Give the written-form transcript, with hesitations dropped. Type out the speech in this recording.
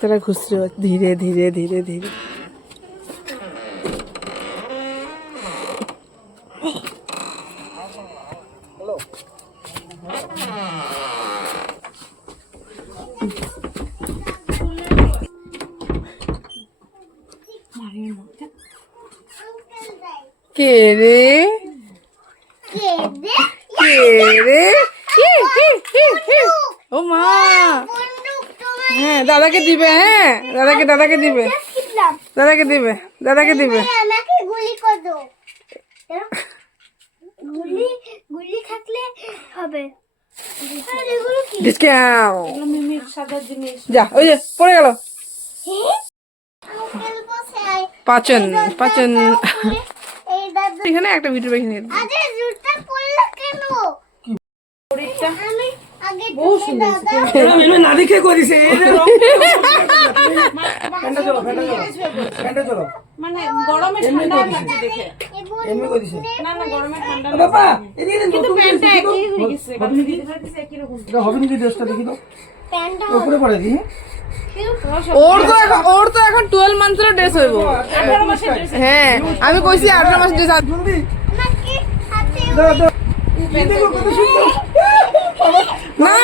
তারা ঘুষছে ধীরে ধীরে ধীরে ধীরে। কে রে কে রে? ও মা, হ্যাঁ দাদাকে দিবে, হ্যাঁ দাদাকে দাদাকে দিবে, দাদাকে দিবে, দাদাকে দিবে। গুলি থাকলে হবে। যা ওই যে পড়ে গেল। পাচন পাচন এখানে একটা ভিডিও দেখে নিয়ে না দেখে করিছে মানে গরমে ঠান্ডা লাগছে দেখে এমনি করিছে না না গরমে ঠান্ডা বাবা এদিকে কিন্তু প্যান্টটা একই হয়ে গেছে হবে নাকি একই রকম এটা হবে নাকি ড্রেসটা দেখি তো উপরে পড়ে দি ওর তো এখন 12 মান্থের ড্রেস হইব। 18 মাসের ড্রেস হ্যাঁ আমি কইছি 18 মাস ড্রেস জলদি দাও দাও এই দেখো কত সুন্দর না